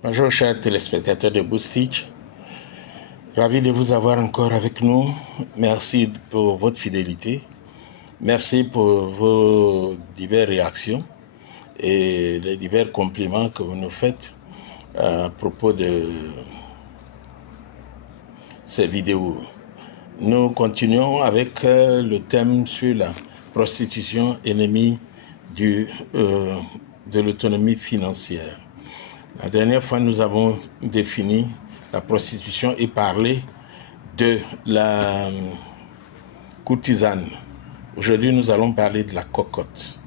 Bonjour chers téléspectateurs de Boostich, ravi de vous avoir encore avec nous. Merci pour votre fidélité, merci pour vos diverses réactions et les divers compliments que vous nous faites à propos de ces vidéos. Nous continuons avec le thème sur la prostitution, ennemie de l'autonomie financière. La dernière fois, nous avons défini la prostitution et parlé de la courtisane. Aujourd'hui, nous allons parler de la cocotte.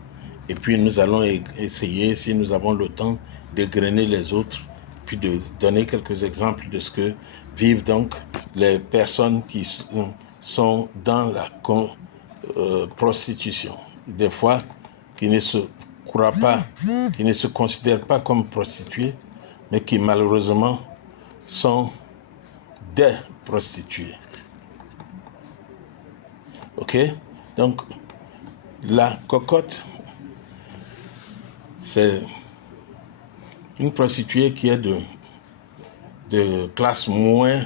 Et puis, nous allons essayer, si nous avons le temps, d'égrener les autres, puis de donner quelques exemples de ce que vivent donc les personnes qui sont dans la prostitution. Des fois, qui ne se croient pas, qui ne se considèrent pas comme prostituées, mais qui malheureusement sont des prostituées. Ok? Donc, la cocotte, c'est une prostituée qui est de classe moins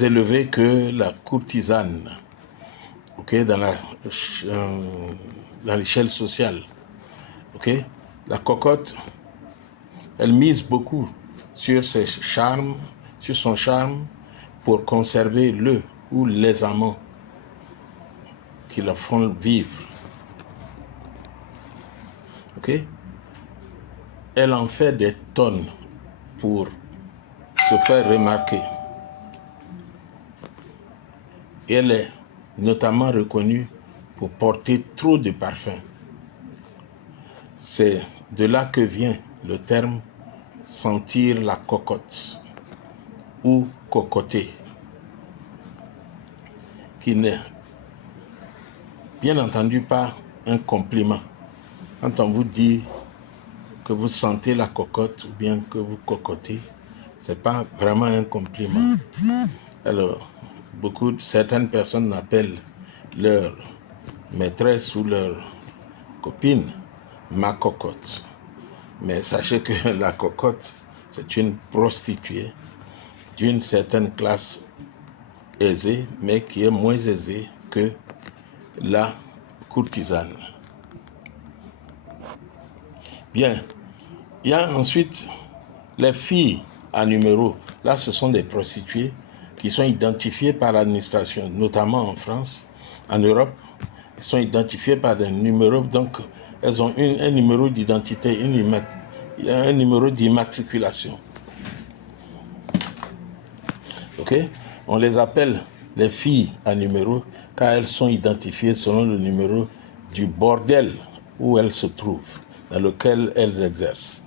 élevée que la courtisane, ok, dans l'échelle sociale. Ok, la cocotte, elle mise beaucoup sur ses charmes, sur son charme pour conserver le ou les amants qui la font vivre. Ok, elle en fait des tonnes pour se faire remarquer. Et elle est notamment reconnue pour porter trop de parfums. C'est de là que vient le terme sentir la cocotte ou cocoter, qui n'est bien entendu pas un compliment. Quand on vous dit que vous sentez la cocotte ou bien que vous cocotez, c'est pas vraiment un compliment. Alors, certaines personnes appellent leur maîtresse ou leur copine ma cocotte. Mais sachez que la cocotte, c'est une prostituée d'une certaine classe aisée, mais qui est moins aisée que la courtisane. Bien, il y a ensuite les filles à numéro. Là, ce sont des prostituées qui sont identifiées par l'administration, notamment en France, en Europe. Elles sont identifiées par des numéros, donc elles ont un numéro d'identité, un numéro d'immatriculation. Ok? On les appelle les filles à numéro car elles sont identifiées selon le numéro du bordel où elles se trouvent, dans lequel elles exercent.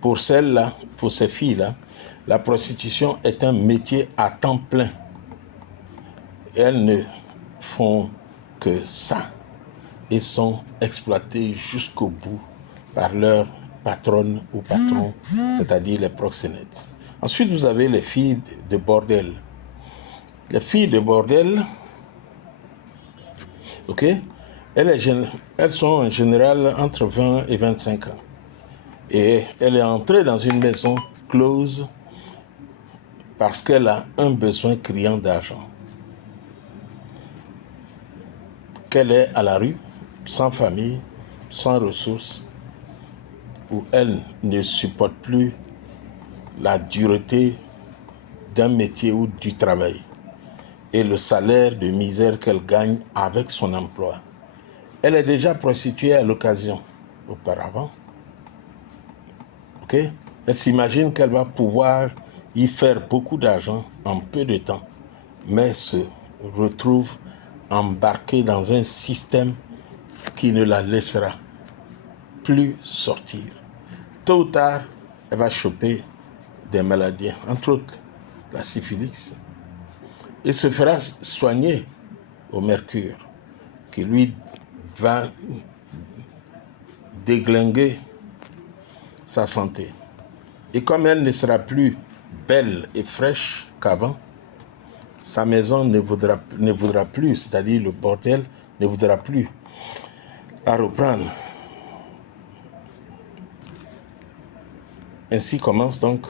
Pour celles-là, pour ces filles-là, la prostitution est un métier à temps plein. Elles ne font que ça et sont exploitées jusqu'au bout par leur patronne ou patron, c'est-à-dire les proxénètes. Ensuite, vous avez les filles de bordel. Les filles de bordel, ok, elles sont en général entre 20 et 25 ans. Et elle est entrée dans une maison close parce qu'elle a un besoin criant d'argent. Qu'elle est à la rue, sans famille, sans ressources, où elle ne supporte plus la dureté d'un métier ou du travail et le salaire de misère qu'elle gagne avec son emploi. Elle est déjà prostituée à l'occasion auparavant. Ok? Elle s'imagine qu'elle va pouvoir y faire beaucoup d'argent en peu de temps, mais se retrouve embarquée dans un système qui ne la laissera plus sortir. Tôt ou tard, elle va choper des maladies, entre autres la syphilis, et se fera soigner au mercure, qui lui va déglinguer sa santé. Et comme elle ne sera plus belle et fraîche qu'avant, sa maison ne voudra plus, c'est-à-dire le bordel ne voudra plus la reprendre. Ainsi commence donc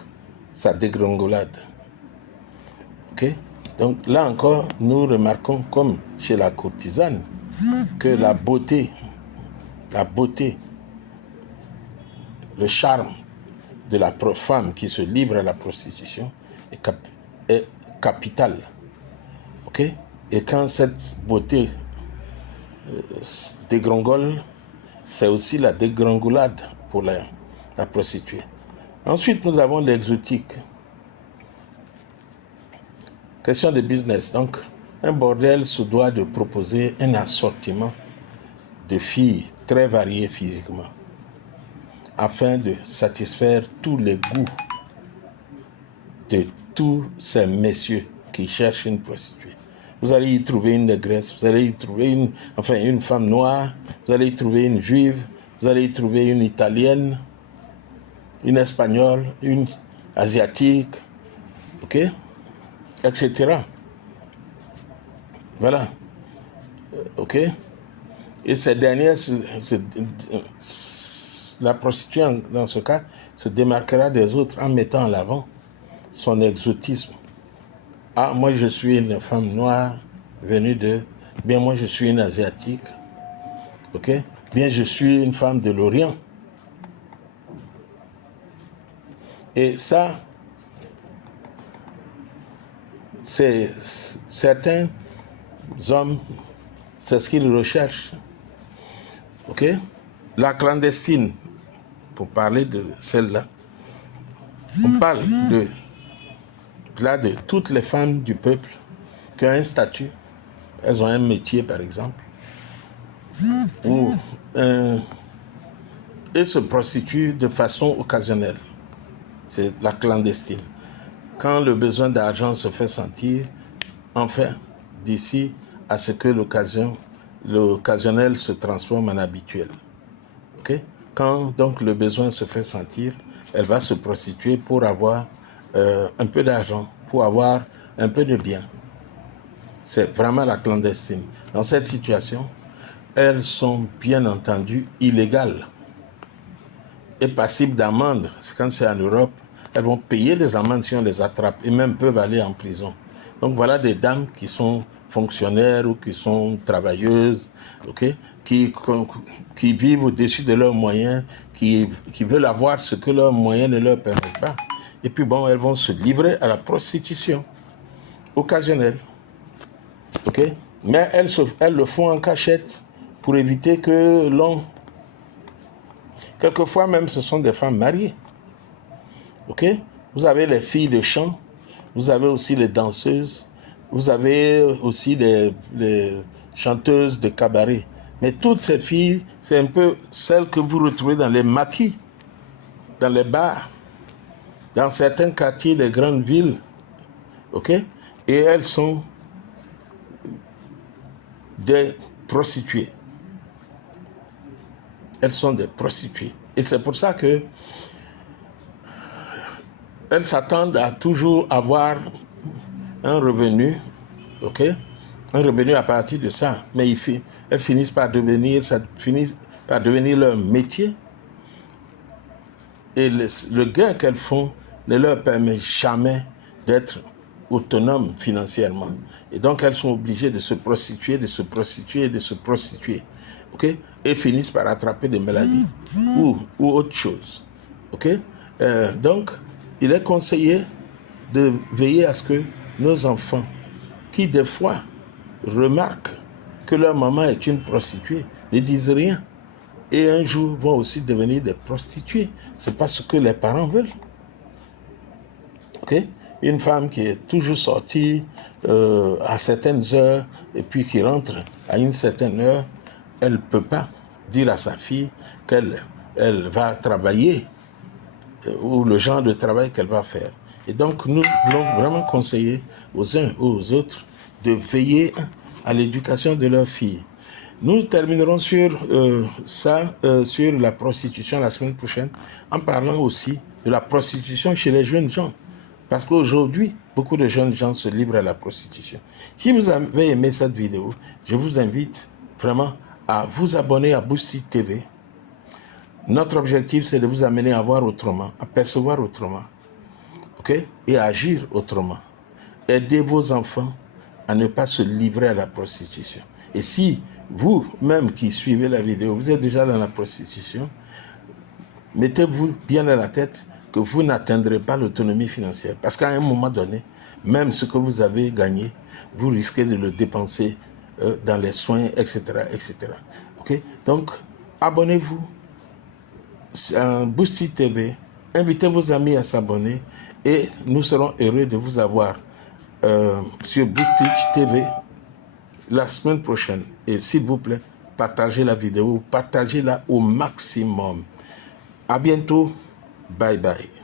sa dégringolade. Ok? Donc là encore, nous remarquons, comme chez la courtisane, que la beauté, le charme de la femme qui se livre à la prostitution est capital. Ok? Et quand cette beauté dégringole, c'est aussi la dégringolade pour la prostituée. Ensuite, nous avons l'exotique. Question de business. Donc, un bordel se doit de proposer un assortiment de filles très variées physiquement afin de satisfaire tous les goûts de tous ces messieurs qui cherchent une prostituée. Vous allez y trouver une négresse, vous allez y trouver une femme noire, vous allez y trouver une juive, vous allez y trouver une italienne, une espagnole, une asiatique, ok, etc. Voilà, ok. Et ces dernières, la prostituée, dans ce cas, se démarquera des autres en mettant en avant son exotisme. Ah, moi je suis une femme noire venue de... Bien, moi je suis une asiatique. Ok? Bien, je suis une femme de l'Orient. Et ça, c'est certains hommes, c'est ce qu'ils recherchent. Ok? La clandestine, pour parler de celle-là, on parle de toutes les femmes du peuple qui ont un statut, elles ont un métier par exemple, et se prostituent de façon occasionnelle. C'est la clandestine. Quand le besoin d'argent se fait sentir, enfin, d'ici à ce que l'occasionnel se transforme en habituel. Okay? Quand donc le besoin se fait sentir, elle va se prostituer pour avoir un peu d'argent, pour avoir un peu de bien. C'est vraiment la clandestine. Dans cette situation, elles sont bien entendu illégales et passibles d'amende. Quand c'est en Europe, elles vont payer des amendes si on les attrape et même peuvent aller en prison. Donc voilà des dames qui sont fonctionnaires ou qui sont travailleuses, okay, qui vivent au-dessus de leurs moyens, qui veulent avoir ce que leurs moyens ne leur permettent pas. Et puis bon, elles vont se livrer à la prostitution occasionnelle. Okay? Mais elles le font en cachette pour éviter que l'on... Quelquefois même, ce sont des femmes mariées. Okay? Vous avez les filles de chant, vous avez aussi les danseuses, vous avez aussi les chanteuses de cabaret. Mais toutes ces filles, c'est un peu celles que vous retrouvez dans les maquis, dans les bars, dans certains quartiers des grandes villes. Ok? Et elles sont des prostituées. Elles sont des prostituées. Et c'est pour ça que elles s'attendent à toujours avoir un revenu, ok? Un revenu à partir de ça. Mais elles finissent par devenir leur métier. Et le gain qu'elles font ne leur permet jamais d'être autonomes financièrement. Et donc elles sont obligées de se prostituer, de se prostituer, de se prostituer. Okay? Et finissent par attraper des maladies ou autre chose. Okay? Donc, il est conseillé de veiller à ce que nos enfants, qui des fois remarquent que leur maman est une prostituée, ne disent rien. Et un jour vont aussi devenir des prostituées. C'est pas ce que les parents veulent. Okay? Une femme qui est toujours sortie à certaines heures et puis qui rentre à une certaine heure, elle ne peut pas dire à sa fille qu'elle va travailler ou le genre de travail qu'elle va faire. Et donc, nous voulons vraiment conseiller aux uns ou aux autres de veiller à l'éducation de leurs filles. Nous terminerons sur sur la prostitution la semaine prochaine, en parlant aussi de la prostitution chez les jeunes gens. Parce qu'aujourd'hui, beaucoup de jeunes gens se livrent à la prostitution. Si vous avez aimé cette vidéo, je vous invite vraiment à vous abonner à Boosty TV, Notre objectif, c'est de vous amener à voir autrement, à percevoir autrement, ok, et à agir autrement. Aidez vos enfants à ne pas se livrer à la prostitution. Et si vous-même qui suivez la vidéo, vous êtes déjà dans la prostitution, mettez-vous bien dans la tête que vous n'atteindrez pas l'autonomie financière. Parce qu'à un moment donné, même ce que vous avez gagné, vous risquez de le dépenser dans les soins, etc. etc. Okay? Donc, abonnez-vous à Boosty TV, invitez vos amis à s'abonner et nous serons heureux de vous avoir sur Boosty TV la semaine prochaine. Et s'il vous plaît, partagez la vidéo, partagez-la au maximum. À bientôt. Bye bye.